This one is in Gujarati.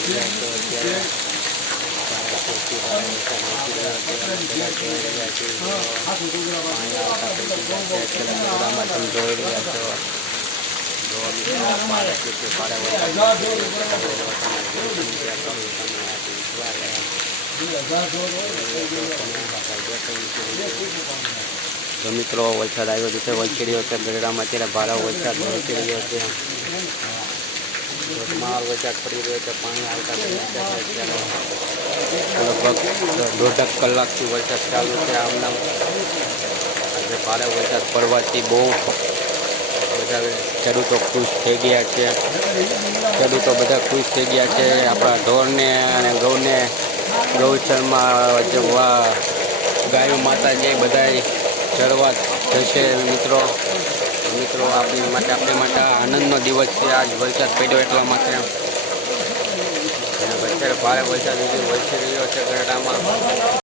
તો મિત્રો વરસાદ આવ્યો છે, વરસી રહ્યો છે ગઢડામાં અત્યારે ભારે વરસાદ વરસી રહ્યો છે, ધોધમાર વરસાદ પડી રહ્યો છે, પાણી આવતા લગભગ 1.5 કલાકથી વરસાદ ચાલુ છે. આમનામ આજે ભારે વરસાદ પડવાથી બહુ બધા ખેડૂતો ખુશ થઈ ગયા છે. ખેડૂતો બધા ખુશ થઈ ગયા છે. આપણા ઢોરને અને ગૌને ગૌચરમાં ગાયો માતા જે બધા ચરવા જશે. મિત્રો આપણી માટે આનંદનો દિવસ છે. આજ વરસાદ પડ્યો એટલા માટે અત્યારે ભારે વરસાદ વરસી રહ્યો છે ગઢડામાં.